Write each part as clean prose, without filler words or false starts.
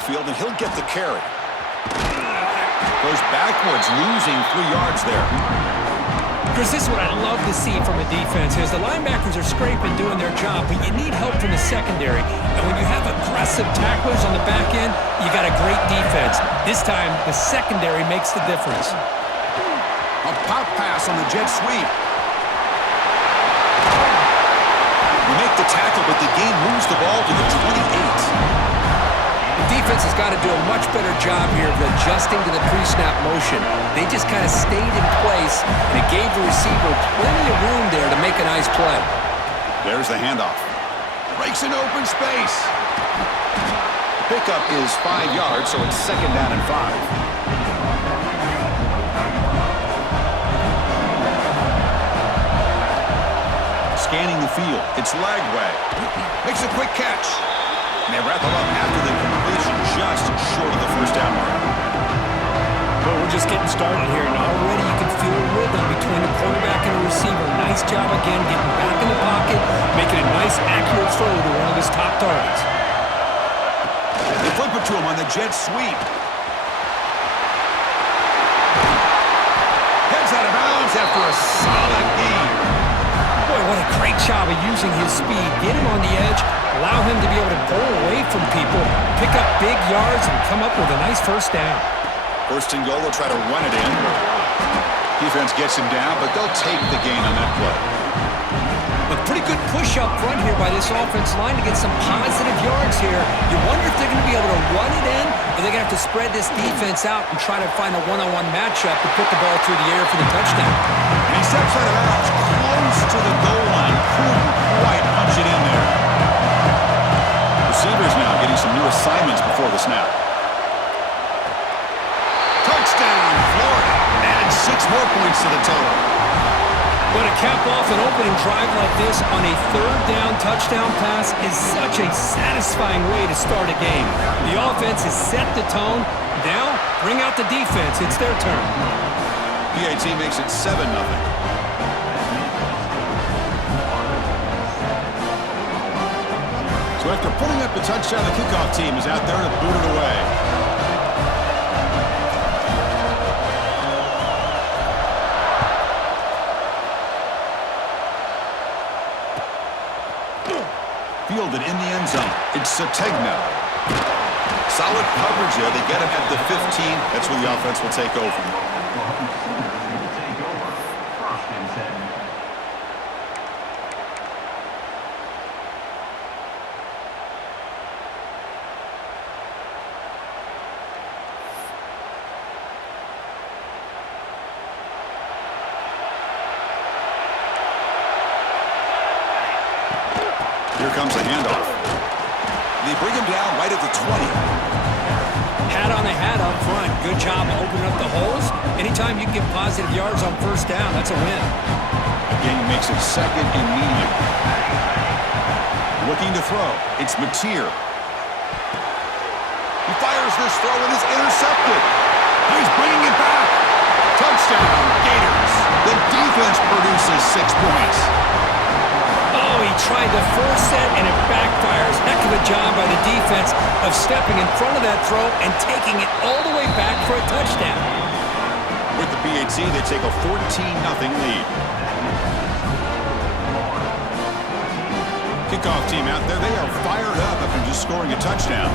backfield, and he'll get the carry. Goes backwards, losing 3 yards there. Chris, this is what I love to see from a defense is the linebackers are scraping, doing their job, but you need help from the secondary. And when you have aggressive tacklers on the back end, you got a great defense. This time, the secondary makes the difference. A pop pass on the jet sweep. We make the tackle, but the game moves the ball to the 28. The defense has got to do a much better job here of adjusting to the pre-snap motion. They just kind of stayed in place, and it gave the receiver plenty of room there to make a nice play. There's the handoff. Breaks an open space. Pickup is 5 yards, so it's 2nd down and 5. Scanning the field. It's Lagway. Makes a quick catch. And they wrap him up after the completion, just short of the 1st down mark. Well, we're just getting started here, and already you can feel a rhythm between the quarterback and the receiver. Nice job again getting back in the pocket, making a nice, accurate throw to one of his top targets. They flip it to him on the jet sweep. Heads out of bounds after a solid gain. Boy, what a great job of using his speed. Get him on the edge, allow him to be able to pull away from people, pick up big yards, and come up with a nice 1st down. 1st and goal, they'll try to run it in. Defense gets him down, but they'll take the gain on that play. A pretty good push up front here by this offensive line to get some positive yards here. You wonder if they're going to be able to run it in, or they're going to have to spread this defense out and try to find a one-on-one matchup to put the ball through the air for the touchdown. And he steps out of bounds, close to the goal line. Couldn't quite punch it in there. Receivers now getting some new assignments before the snap. Touchdown, Florida. And 6 more points to the total. But to cap off an opening drive like this on a 3rd down touchdown pass is such a satisfying way to start a game. The offense has set the tone. Now, bring out the defense. It's their turn. PAT makes it 7-0. So after putting up the touchdown, the kickoff team is out there to boot it away. Fielded in the end zone. It's Sategna. Solid coverage there. They get him at the 15. That's where the offense will take over. Here comes the handoff. They bring him down right at the 20. Hat on the hat up front. Good job opening up the holes. Anytime you can get positive yards on 1st down, that's a win. Again, he makes it 2nd and medium. Looking to throw. It's Mateer. He fires this throw and is intercepted. He's bringing it back. Touchdown, Gators. The defense produces 6 points. Oh, he tried to force it, and it backfires. Heck of a job by the defense of stepping in front of that throw and taking it all the way back for a touchdown. With the PAT, they take a 14-0 lead. Kickoff team out there, they are fired up after just scoring a touchdown.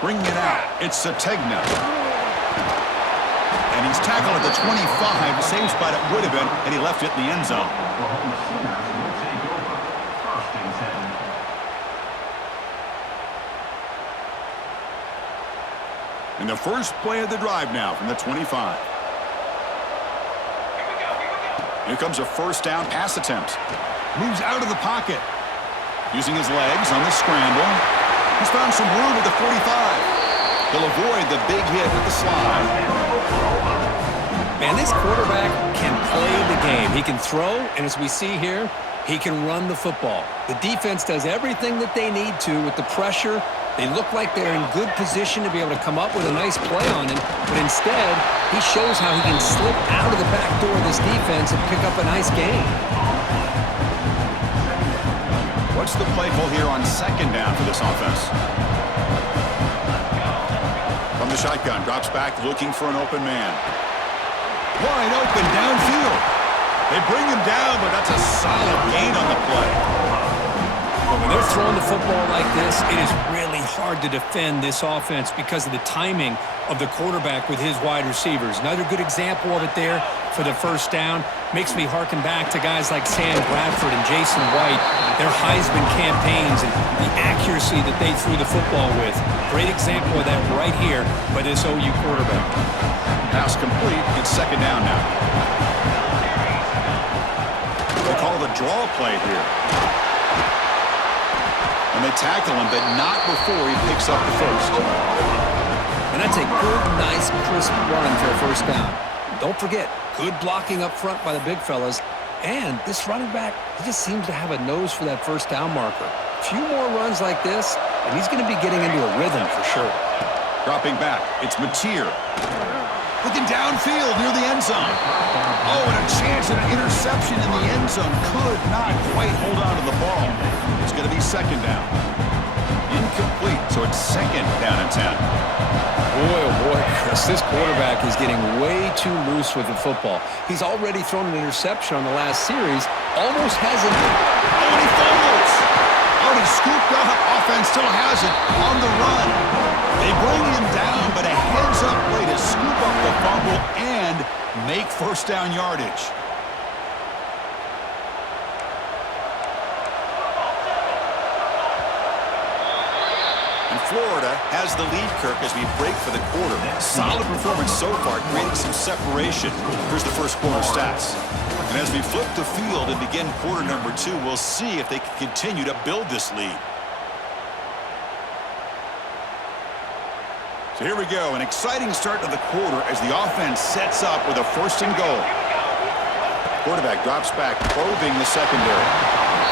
Bringing it out, it's Sategna. And he's tackled at the 25, the same spot it would have been, and he left it in the end zone. And the first play of the drive now from the 25. Here comes a 1st down pass attempt. Moves out of the pocket. Using his legs on the scramble. He's found some room at the 45. He'll avoid the big hit with the slide. Man, this quarterback can play the game. He can throw, and as we see here, he can run the football. The defense does everything that they need to with the pressure. They look like they're in good position to be able to come up with a nice play on him, but instead, he shows how he can slip out of the back door of this defense and pick up a nice gain. What's the play call here on second down for this offense? From the shotgun, drops back looking for an open man. Wide open downfield. They bring him down, but that's a solid gain on the play. But when they're throwing the football like this, it is really hard to defend this offense because of the timing of the quarterback with his wide receivers. Another good example of it there for the first down. Makes me harken back to guys like Sam Bradford and Jason White, their Heisman campaigns and the accuracy that they threw the football with. Great example of that right here by this OU quarterback. Pass complete. It's second down now. They call the draw play here. And they tackle him, but not before he picks up the first. And that's a good, nice, crisp run for a first down. Don't forget, good blocking up front by the big fellas. And this running back, he just seems to have a nose for that first down marker. A few more runs like this, and he's going to be getting into a rhythm for sure. Dropping back, it's Mateer. Looking downfield near the end zone. Oh, and a chance at an interception in the end zone. Could not quite hold on to the ball. It's going to be second down. Incomplete, so it's second down and 10. Boy, oh boy, Chris, this quarterback is getting way too loose with the football. He's already thrown an interception on the last series. Almost hasn't. Oh, and he fumbles. Oh, he scooped up. Offense still has it on the run. They bring him down, but a heads-up play to scoop up the fumble and make first down yardage. And Florida has the lead, Kirk, as we break for the quarter. Solid performance so far, creating some separation. Here's the first quarter stats. And as we flip the field and begin quarter number 2, we'll see if they can continue to build this lead. So here we go, an exciting start to the quarter as the offense sets up with a first and goal. Quarterback drops back, probing the secondary.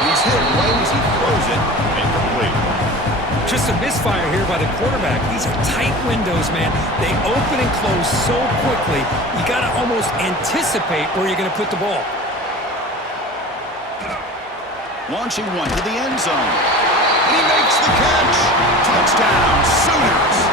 He's hit right as he throws it, incomplete. Just a misfire here by the quarterback. These are tight windows, man. They open and close so quickly, you got to almost anticipate where you're going to put the ball. Launching one to the end zone. And he makes the catch. Touchdown, Sooners.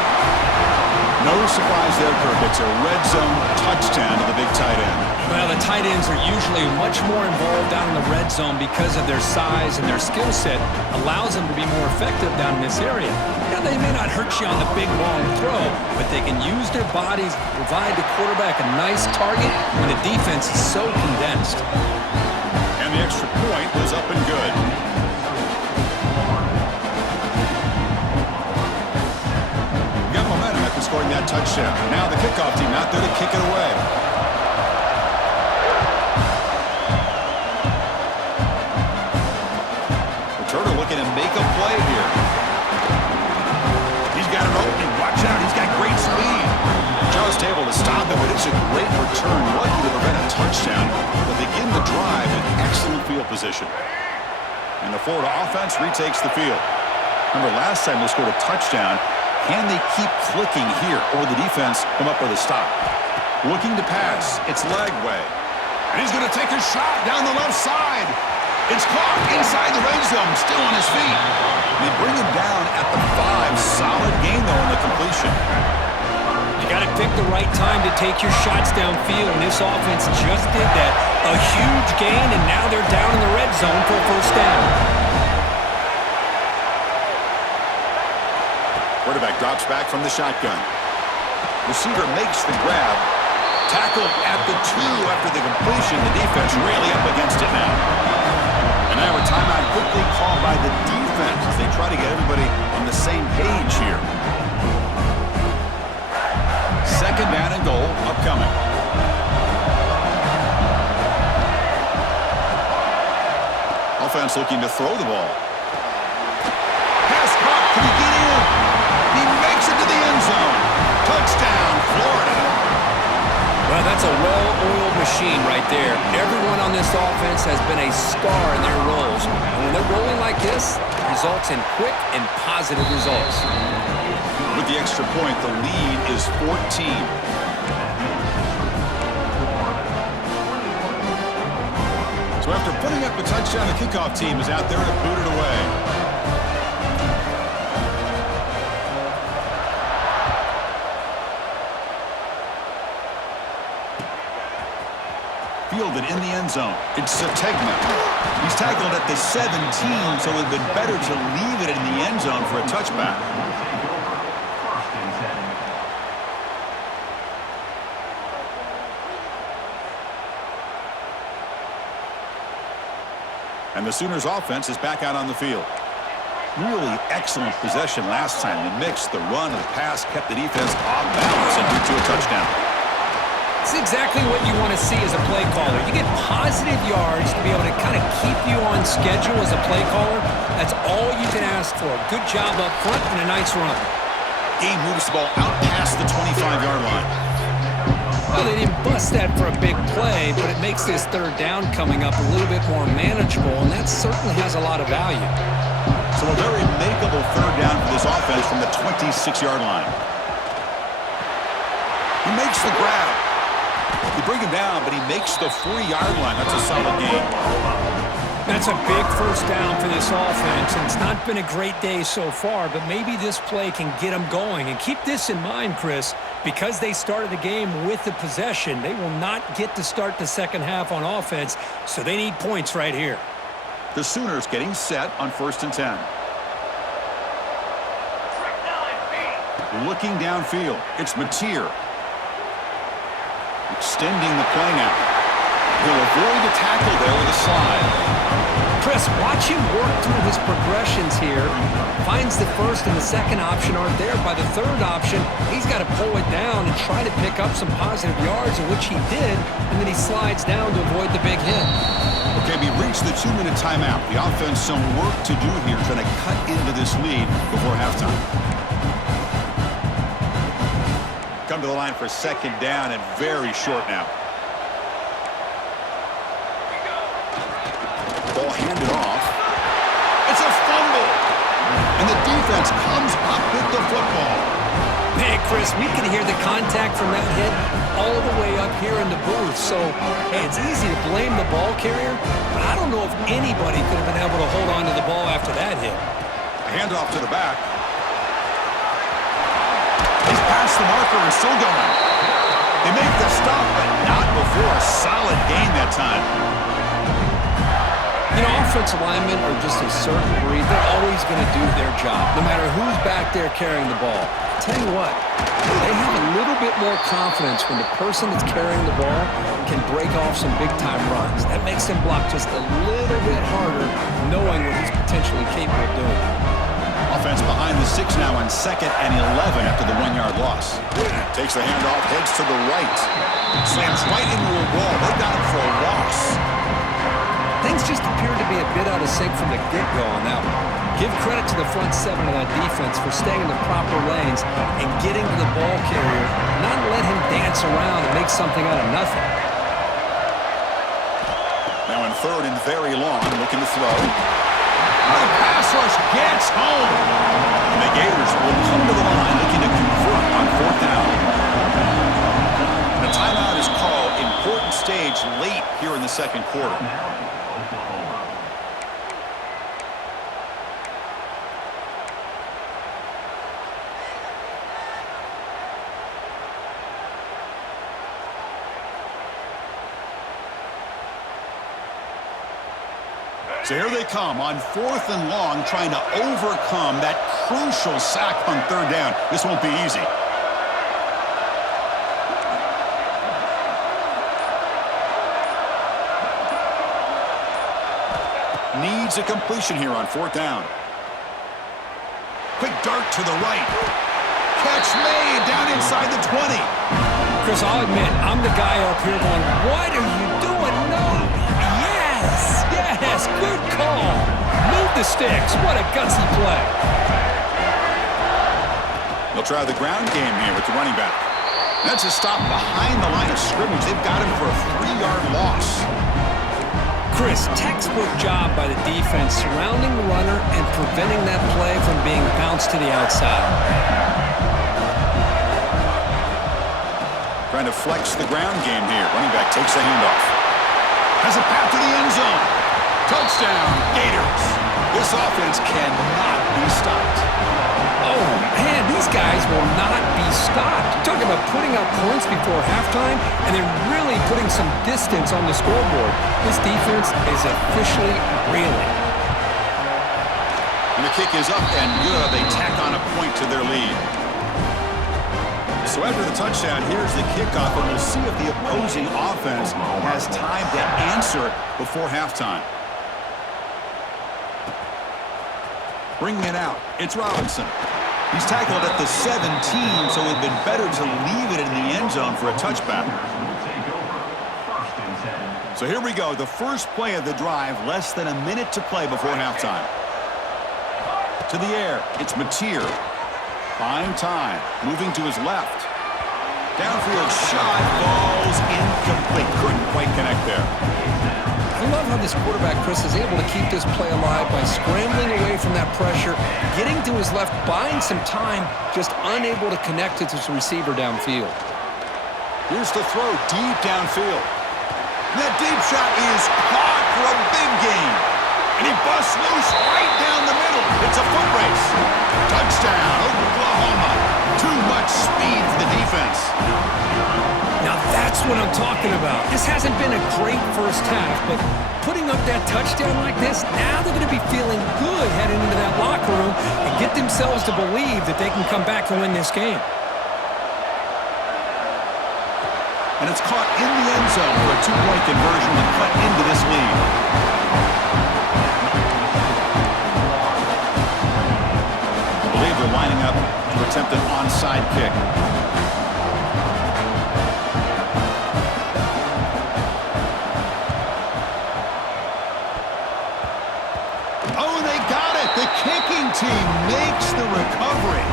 No surprise there, Kirk. It's a red zone touchdown to the big tight end. Well, the tight ends are usually much more involved down in the red zone because of their size and their skill set allows them to be more effective down in this area. Now, they may not hurt you on the big, long throw, but they can use their bodies to provide the quarterback a nice target when the defense is so condensed. And the extra point was up and good. Scoring that touchdown. Now the kickoff team out there to kick it away. Returner looking to make a play here. He's got an opening. Watch out. He's got great speed. Just able to stop it, but it's a great return. Lucky to prevent a touchdown, but begin the drive in excellent field position. And the Florida offense retakes the field. Remember, last time they scored a touchdown. Can they keep clicking here, or the defense come up with a stop? Looking to pass. It's leg way. And he's going to take a shot down the left side. It's caught inside the red zone, still on his feet. And they bring him down at the 5. Solid gain, though, on the completion. You got to pick the right time to take your shots downfield, and this offense just did that. A huge gain, and now they're down in the red zone for a first down. Quarterback drops back from the shotgun. Receiver makes the grab. Tackled at the 2 after the completion. The defense really up against it now. And now a timeout quickly called by the defense as they try to get everybody on the same page here. Second down and goal upcoming. Offense looking to throw the ball. Pass caught. Can he get in? He makes it to the end zone. Touchdown, Florida. Well, that's a well-oiled machine right there. Everyone on this offense has been a star in their roles. And when they're rolling like this, it results in quick and positive results. With the extra point, the lead is 14. So So after putting up a touchdown, the kickoff team is out there to boot it away. Fielded in the end zone. It's Sategna. He's tackled at the 17, so it would have been better to leave it in the end zone for a touchback. And the Sooners offense is back out on the field. Really excellent possession last time. The mix, the run, and the pass kept the defense off balance and drew to a touchdown. It's exactly what you want to see as a play caller. You get positive yards to be able to kind of keep you on schedule as a play caller. That's all you can ask for. Good job up front and a nice run. Game moves the ball out past the 25-yard line. Well, they didn't bust that for a big play, but it makes this third down coming up a little bit more manageable, and that certainly has a lot of value. So a very makeable third down for this offense from the 26-yard line. He makes the grab. They bring him down, but he makes the 4-yard line. That's a solid gain. That's a big first down for this offense, and it's not been a great day so far, but maybe this play can get them going. And keep this in mind, Chris, because they started the game with the possession, they will not get to start the second half on offense, so they need points right here. The Sooners getting set on 1st and 10. Looking downfield, it's Mateer. Extending the play now. He'll avoid the tackle there with a slide. Chris, watch him work through his progressions here. Finds the first and the second option aren't there. By the third option, he's got to pull it down and try to pick up some positive yards, which he did, and then he slides down to avoid the big hit. Okay, we reached the 2-minute timeout. The offense some work to do here, trying to cut into this lead before halftime. Come to the line for second down and very short now. Ball handed off. It's a fumble. And the defense comes up with the football. Man, Chris, we can hear the contact from that hit all the way up here in the booth. So, hey, it's easy to blame the ball carrier, but I don't know if anybody could have been able to hold on to the ball after that hit. A handoff to the back. He's past the marker and still going. They make the stop, but not before a solid gain that time. You know, offensive linemen are just a certain breed. They're always going to do their job, no matter who's back there carrying the ball. I'll tell you what, they have a little bit more confidence when the person that's carrying the ball can break off some big-time runs. That makes them block just a little bit harder, knowing what he's potentially capable of doing. Offense behind the 6 now on 2nd and 11 after the 1-yard loss. Takes the handoff, heads to the right. Slams right into a wall. They got him for a loss. Things just appear to be a bit out of sync from the get-go on that one. Give credit to the front 7 of that defense for staying in the proper lanes and getting to the ball carrier, not let him dance around and make something out of nothing. Now in 3rd and very long, looking to throw. The pass rush gets home. And the Gators will come to the line looking to convert on 4th down. The timeout is called. Important stage late here in the second quarter. So here they come on 4th and long, trying to overcome that crucial sack on 3rd down. This won't be easy. Needs a completion here on 4th down. Quick dart to the right. Catch made down inside the 20. Chris, I'll admit, I'm the guy up here going, what are you doing? No. Yes, good call. Move the sticks. What a gutsy play. They'll try the ground game here with the running back. That's a stop behind the line of scrimmage. They've got him for a 3-yard loss. Chris, textbook job by the defense surrounding the runner and preventing that play from being bounced to the outside. Trying to flex the ground game here. Running back takes the handoff. Has a path to the end zone. Touchdown, Gators. This offense cannot be stopped. Oh, man, these guys will not be stopped. Talking about putting up points before halftime and then really putting some distance on the scoreboard. This defense is officially reeling. And the kick is up and good. They tack on a point to their lead. So after the touchdown, here's the kickoff, and we'll see if the opposing offense has time to answer before halftime. Bringing it out, it's Robinson. He's tackled at the 17, so it would have been better to leave it in the end zone for a touchback. So here we go, the first play of the drive, less than a minute to play before halftime. To the air, it's Mateer. Buying time, moving to his left. Downfield shot, falls incomplete. Couldn't quite connect there. I love how this quarterback, Chris, is able to keep this play alive by scrambling away from that pressure, getting to his left, buying some time, just unable to connect it to his receiver downfield. Here's the throw deep downfield. That deep shot is caught for a big gain. And he busts loose right down the middle. It's a foot race. Touchdown, Oklahoma. Too much speed for the defense. Now that's what I'm talking about. This hasn't been a great first half, but putting up that touchdown like this, now they're going to be feeling good heading into that locker room and get themselves to believe that they can come back and win this game. And it's caught in the end zone for a two-point conversion to cut into this lead. I believe they're lining up to attempt an onside kick. Oh, they got it! The kicking team makes the recovery.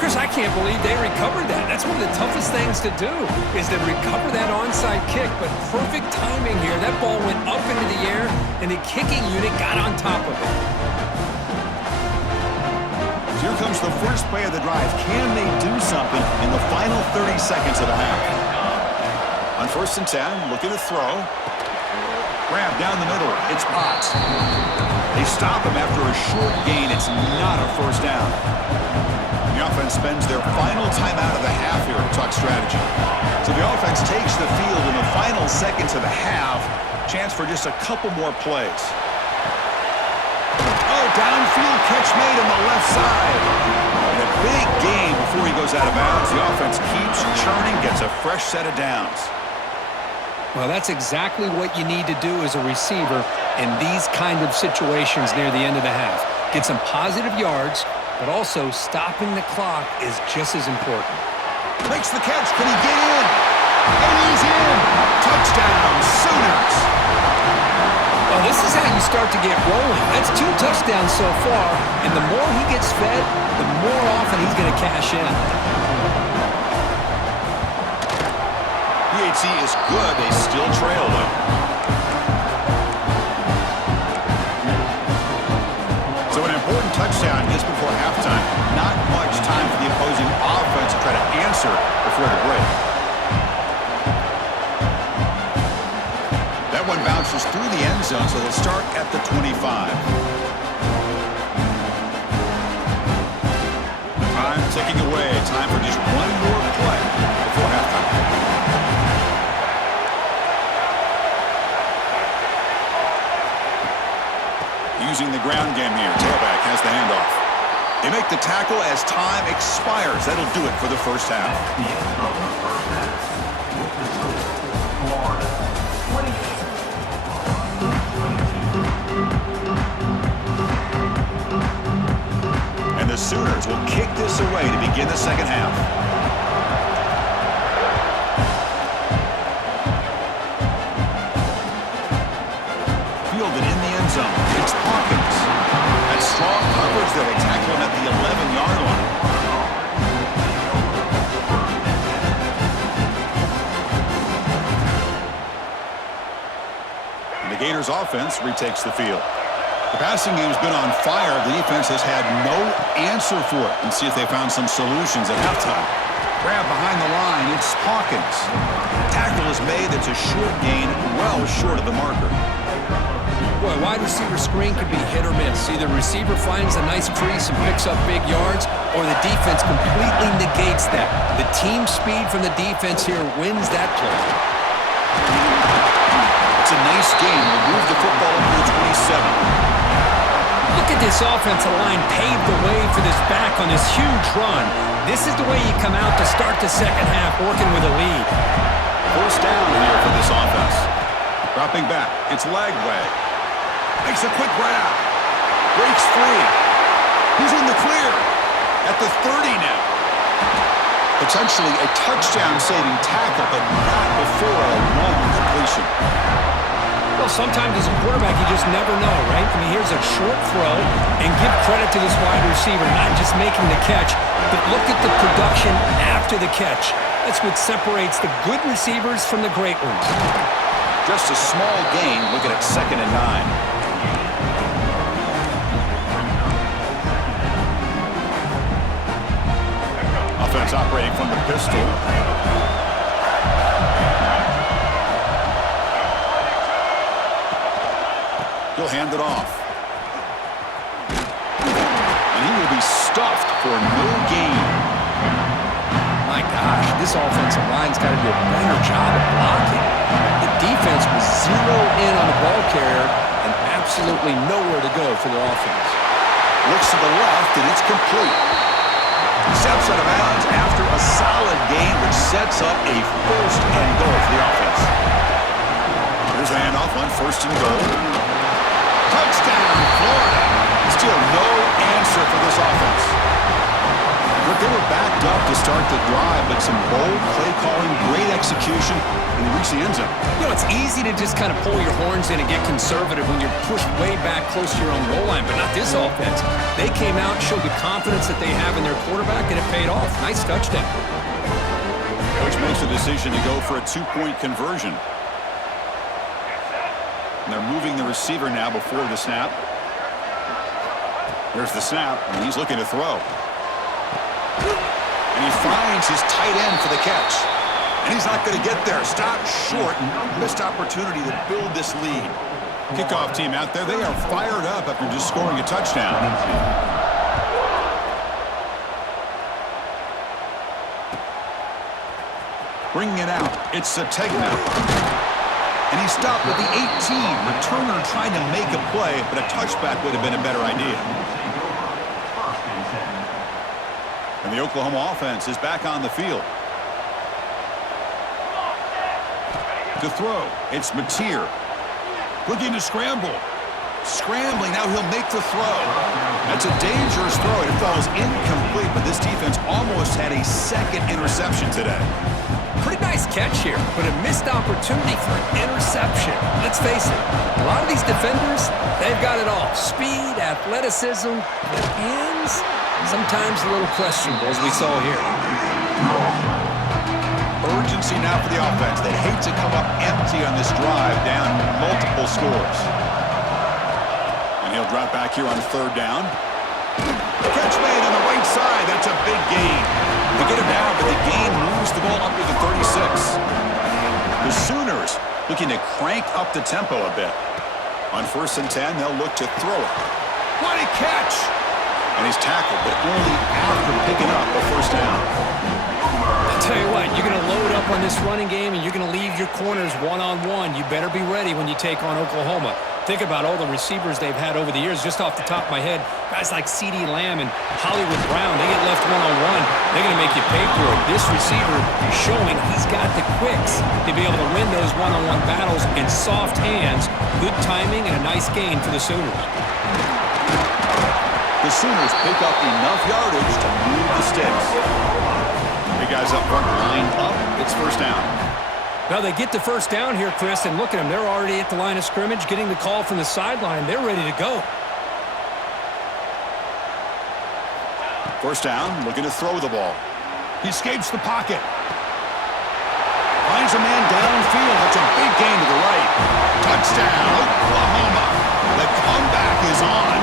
Chris, I can't believe they recovered that. That's one of the toughest things to do, is to recover that onside kick. But perfect timing here. That ball went up into the air, and the kicking unit got on top of it. Here comes the first play of the drive. Can they do something in the final 30 seconds of the half? On 1st and 10, looking to throw. Grab down the middle. It's Potts. They stop him after a short gain. It's not a first down. The offense spends their final timeout of the half here to talk strategy. So the offense takes the field in the final seconds of the half. Chance for just a couple more plays. Oh, downfield catch made on the left side. And a big gain before he goes out of bounds. The offense keeps churning, gets a fresh set of downs. Well, that's exactly what you need to do as a receiver in these kind of situations near the end of the half. Get some positive yards, but also stopping the clock is just as important. Makes the catch. Can he get in? And he's in. Touchdown, Sooners. Well, this is how you start to get rolling. That's 2 touchdowns so far, and the more he gets fed, the more often he's going to cash in. PHC is good. They still trail, though. So an important touchdown just before halftime. Not much time for the opposing offense to try to answer before the break. That one bounces through the end zone, so they'll start at the 25. Time ticking away. Time for just one more play before halftime. Using the ground game here. Tailback has the handoff. They make the tackle as time expires. That'll do it for the first half. And the Sooners will kick this away to begin the second half. Fielded in the end zone. It's Hawkins. That's strong coverage there. They tackle him at the 11-yard line. And the Gators offense retakes the field. The passing game's been on fire. The defense has had no answer for it. And see if they found some solutions at halftime. Grab behind the line. It's Hawkins. Tackle is made. That's a short gain, well short of the marker. Boy, wide receiver screen can be hit or miss. Either receiver finds a nice crease and picks up big yards, or the defense completely negates that. The team speed from the defense here wins that play. It's a nice game. We'll move the football up to the 27. Look at this offensive line pave the way for this back on this huge run. This is the way you come out to start the second half working with a lead. First down here for this offense. Dropping back. It's Lagway. Makes a quick grab. Breaks free. He's in the clear. At the 30 now. Potentially a touchdown-saving tackle, but not before a long completion. Well, sometimes as a quarterback, you just never know, right? I mean, here's a short throw, and give credit to this wide receiver, not just making the catch, but look at the production after the catch. That's what separates the good receivers from the great ones. Just a small gain, looking at 2nd and 9. Offense operating from the pistol. He'll hand it off. And he will be stuffed for no gain. My gosh, this offensive line's got to do a better job of blocking. The defense was zero in on the ball carrier and absolutely nowhere to go for the offense. Looks to the left, and it's complete. Steps out of bounds after a solid gain, which sets up a 1st and goal for the offense. Here's a handoff on 1st and goal. Touchdown, Florida. Still no answer for this offense. But they were backed up to start the drive, but some bold play calling, great execution, and they reach the end zone. You know, it's easy to just kind of pull your horns in and get conservative when you're pushed way back close to your own goal line, but not this offense. They came out, showed the confidence that they have in their quarterback, and it paid off. Nice touchdown. Coach makes the decision to go for a 2-point conversion. And they're moving the receiver now before the snap. There's the snap, and he's looking to throw. And he finds his tight end for the catch. And he's not going to get there. Stopped short. Missed opportunity to build this lead. Kickoff team out there. They are fired up after just scoring a touchdown. Bringing it out. It's Sategna. And he stopped with the 18. Returner trying to make a play, but a touchback would have been a better idea. And the Oklahoma offense is back on the field. To throw, it's Mateer. Looking to scramble. Scrambling, now he'll make the throw. That's a dangerous throw. It falls incomplete, but this defense almost had a 2nd interception today. Pretty nice catch here, but a missed opportunity for an interception. Let's face it, a lot of these defenders, they've got it all. Speed, athleticism, but hands, sometimes a little questionable, as we saw here. Urgency now for the offense. They hate to come up empty on this drive, down multiple scores. And he'll drop back here on 3rd down. Catch made on the right side. That's a big gain. They get it down, but the gain moves the ball up to the 36. The Sooners looking to crank up the tempo a bit. On 1st and 10, they'll look to throw it. What a catch! And he's tackled, but only after picking up a 1st down. I'll tell you what, you're going to load up on this running game and you're going to leave your corners one-on-one. You better be ready when you take on Oklahoma. Think about all the receivers they've had over the years. Just off the top of my head, guys like CeeDee Lamb and Hollywood Brown, they get left one-on-one. They're going to make you pay for it. This receiver is showing he's got the quicks to be able to win those one-on-one battles in soft hands, good timing, and a nice gain for the Sooners. The Sooners pick up enough yardage to move the sticks. Big guys up front lined up. It's 1st down. Now they get the 1st down here, Chris, and look at them. They're already at the line of scrimmage, getting the call from the sideline. They're ready to go. 1st down, looking to throw the ball. He escapes the pocket. Finds a man downfield. That's a big gain to the right. Touchdown, Oklahoma. The comeback is on.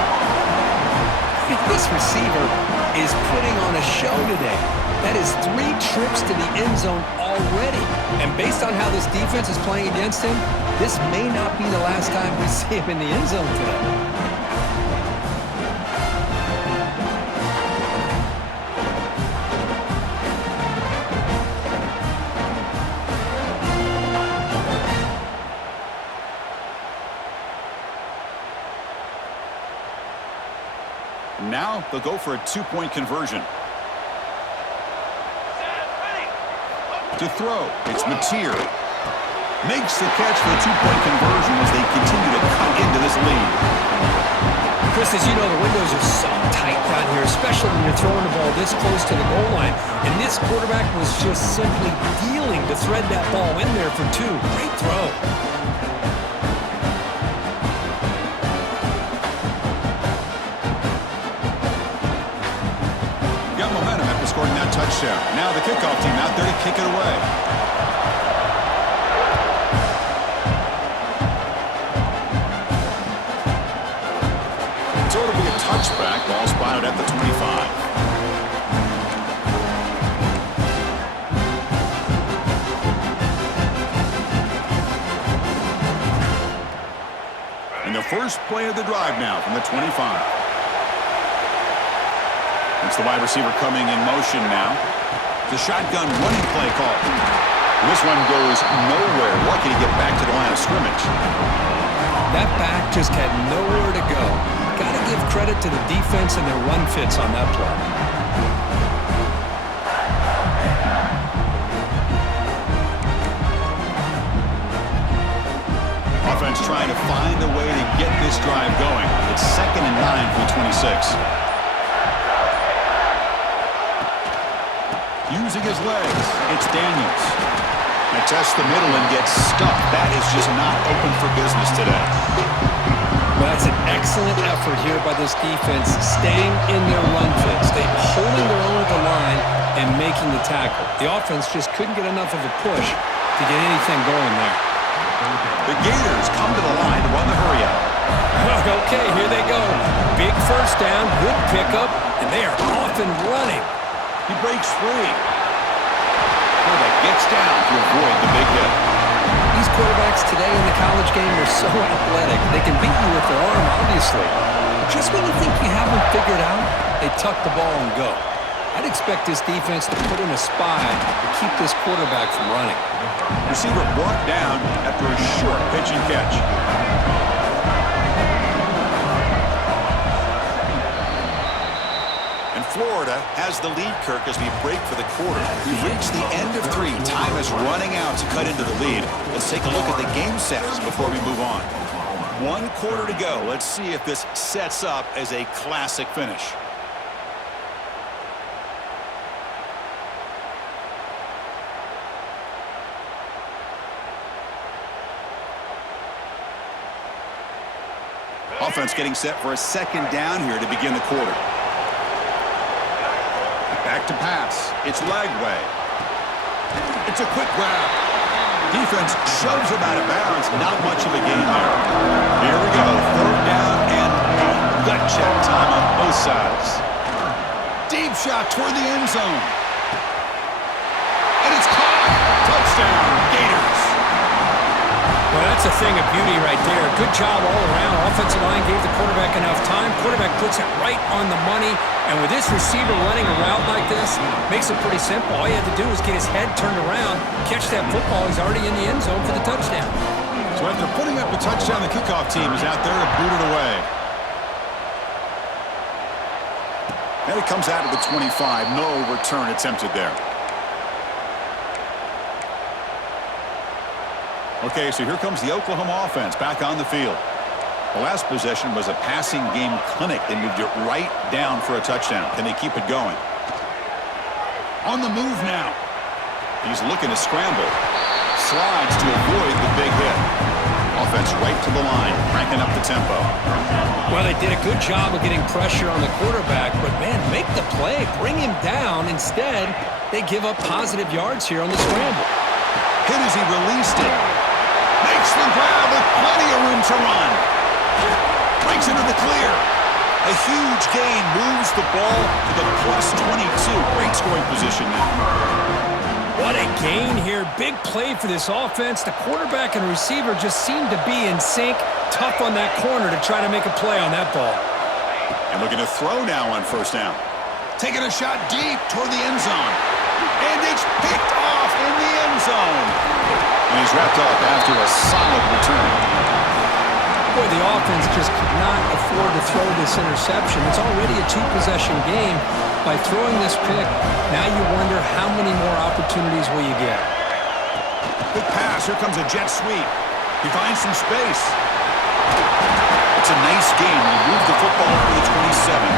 This receiver is putting on a show today. That is 3 trips to the end zone already. And based on how this defense is playing against him, this may not be the last time we see him in the end zone today. Now they'll go for a 2-point conversion. To throw, it's Mateer. Makes the catch for the 2-point conversion as they continue to cut into this lead. Chris, as you know, the windows are so tight down here, especially when you're throwing the ball this close to the goal line. And this quarterback was just simply dealing to thread that ball in there for 2. Great throw. Scoring that touchdown. Now the kickoff team out there to kick it away. So it'll be a touchback. Ball spotted at the 25. And the first play of the drive now from the 25. It's the wide receiver coming in motion now. The shotgun running play call. This one goes nowhere. Lucky to get back to the line of scrimmage. That back just had nowhere to go. Got to give credit to the defense and their run fits on that play. Offense trying to find a way to get this drive going. It's 2nd and 9 from the 26. Using his legs, it's Daniels. Attests the middle and gets stuck. That is just not open for business today. Well, that's an excellent effort here by this defense, staying in their run fits. They're holding their own at the line and making the tackle. The offense just couldn't get enough of a push to get anything going there. The Gators come to the line to run the hurry-up. Okay, here they go. Big first down, good pickup, and they are off and running. He breaks free. Quarterback gets down to avoid the big hit. These quarterbacks today in the college game are so athletic. They can beat you with their arm, obviously. But just when you think you have them figured out, they tuck the ball and go. I'd expect this defense to put in a spy to keep this quarterback from running. Receiver brought down after a short pitch and catch. Florida has the lead, Kirk, as we break for the quarter. We've reached the end of 3. Time is running out to cut into the lead. Let's take a look at the game sets before we move on. 1 quarter to go. Let's see if this sets up as a classic finish. Offense getting set for a 2nd down here to begin the quarter. Back to pass. It's Lagway. It's a quick grab. Defense shoves him out of bounds. Not much of a gain there. Here we go. 3rd down and gut check time on both sides. Deep shot toward the end zone. And it's caught. Touchdown, Gators. Well, that's a thing of beauty right there. Good job all around. Offensive line gave the quarterback enough time. Quarterback puts it right on the money. And with this receiver running a route like this, makes it pretty simple. All you have to do is get his head turned around, catch that football. He's already in the end zone for the touchdown. So after putting up a touchdown, the kickoff team is out there to boot it away. And it comes out of the 25. No return attempted there. Okay, so here comes the Oklahoma offense back on the field. The last possession was a passing game clinic. They moved it right down for a touchdown. Can they keep it going? On the move now. He's looking to scramble. Slides to avoid the big hit. Offense right to the line, cranking up the tempo. Well, they did a good job of getting pressure on the quarterback, but, man, make the play. Bring him down. Instead, they give up positive yards here on the scramble. Hit as he released it. Makes the grab with plenty of room to run. Breaks into the clear. A huge gain moves the ball to the +22. Great scoring position now. What a gain here. Big play for this offense. The quarterback and receiver just seem to be in sync. Tough on that corner to try to make a play on that ball. And looking to throw now on first down. Taking a shot deep toward the end zone. And it's picked off in the end zone. And he's wrapped up after a solid return. Boy, the offense just could not afford to throw this interception. It's already a two-possession game. By throwing this pick, now you wonder how many more opportunities will you get. Good pass. Here comes a jet sweep. He finds some space. It's a nice game. He moved the football over the 27.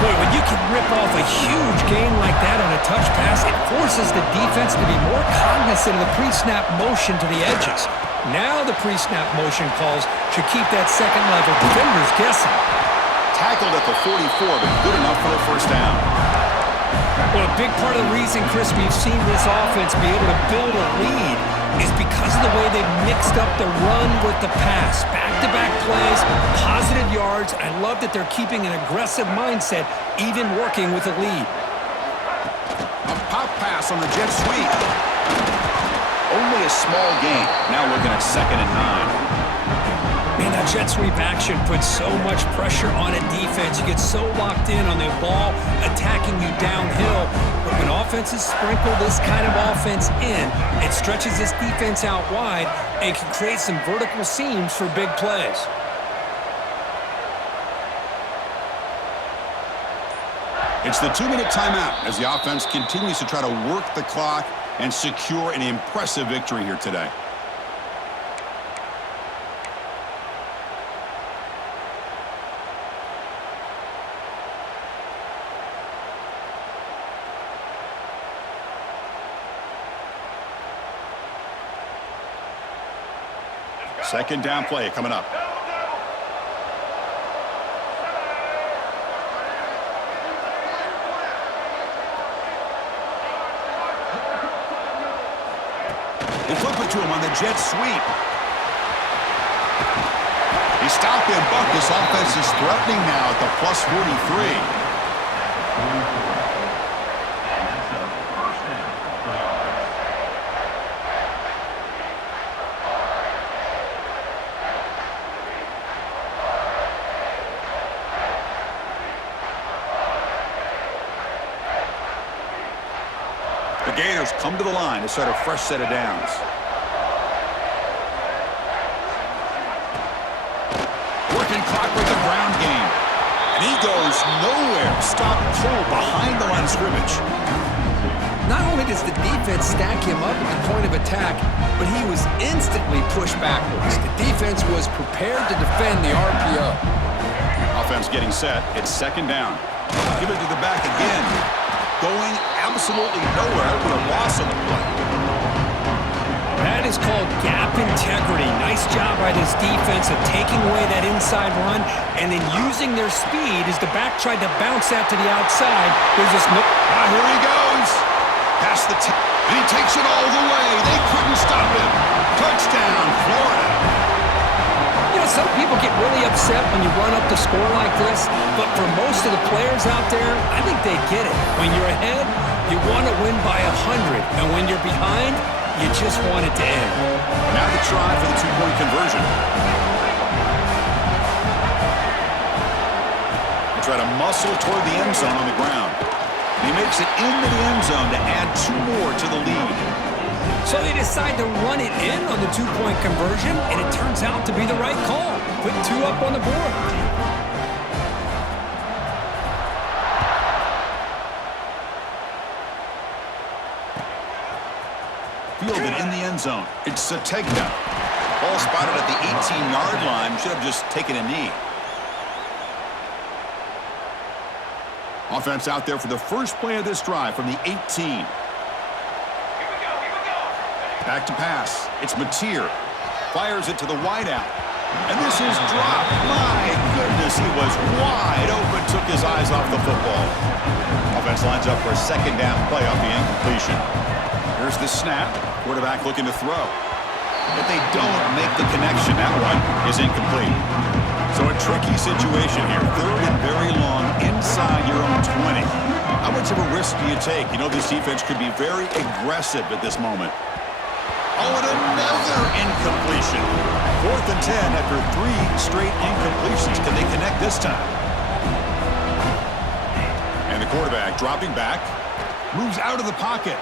Boy, when you can rip off a huge gain like that on a touch pass, it forces the defense to be more cognizant of the pre-snap motion to the edges. Now the pre-snap motion calls should keep that second-level defenders guessing. Tackled at the 44, but good enough for a first down. Well, a big part of the reason, Chris, we've seen this offense be able to build a lead is because of the way they've mixed up the run with the pass. Back-to-back plays, positive yards. I love that they're keeping an aggressive mindset, even working with a lead. A pop pass on the jet sweep. Only a small gain. Now looking at 2nd and 9. Man, that jet sweep action puts so much pressure on a defense. You get so locked in on the ball attacking you downhill. But when offenses sprinkle this kind of offense in, it stretches this defense out wide and can create some vertical seams for big plays. It's the 2-minute timeout as the offense continues to try to work the clock and secure an impressive victory here today. Second down play coming up. They flip it to him on the jet sweep. He stopped him, but this offense is threatening now at the +43. The Gators come to the line to start a fresh set of downs. Working clock with the ground game. And he goes nowhere. Stop cold behind the line of scrimmage. Not only does the defense stack him up at the point of attack, but he was instantly pushed backwards. The defense was prepared to defend the RPO. Offense getting set. It's 2nd down. Give it to the back again. Going absolutely nowhere with a loss on the play. That is called gap integrity. Nice job by this defense of taking away that inside run and then using their speed as the back tried to bounce that to the outside. There's just no... Here he goes. Past the and he takes it all the way. They couldn't stop him. Touchdown, Florida. You know, some people get really upset when you run up the score like this, but for most of the players out there, I think they get it. When you're ahead, you want to win by 100, and when you're behind, you just want it to end. Now the try for the 2-point conversion. They try to muscle toward the end zone on the ground. He makes it into the end zone to add 2 more to the lead. So they decide to run it in on the 2-point conversion, and it turns out to be the right call. Put 2 up on the board. Fielded in the end zone. It's Sategna. Ball spotted at the 18-yard line. Should have just taken a knee. Offense out there for the first play of this drive from the 18. Back to pass. It's Mateer. Fires it to the wideout. And this is dropped. My goodness, he was wide open. Took his eyes off the football. Offense lines up for a 2nd down play off the incompletion. Here's the snap. Quarterback looking to throw. But they don't make the connection. That one is incomplete. So a tricky situation here. Third and very long inside your own 20. How much of a risk do you take? You know this defense could be very aggressive at this moment. Oh, and another incompletion. 4th and 10 after 3 straight incompletions. Can they connect this time? And the quarterback dropping back. Moves out of the pocket.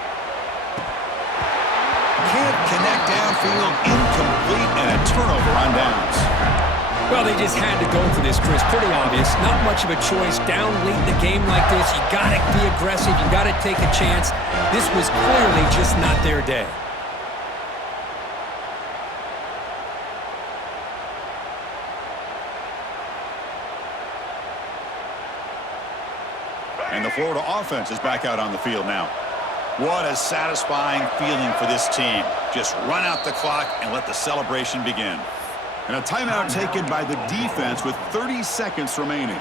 Can't connect downfield. Incomplete and a turnover on downs. Well, they just had to go for this, Chris. Pretty obvious. Not much of a choice. Down late in the game like this, you got to be aggressive. You got to take a chance. This was clearly just not their day. And the Florida offense is back out on the field now. What a satisfying feeling for this team. Just run out the clock and let the celebration begin. And a timeout taken by the defense with 30 seconds remaining.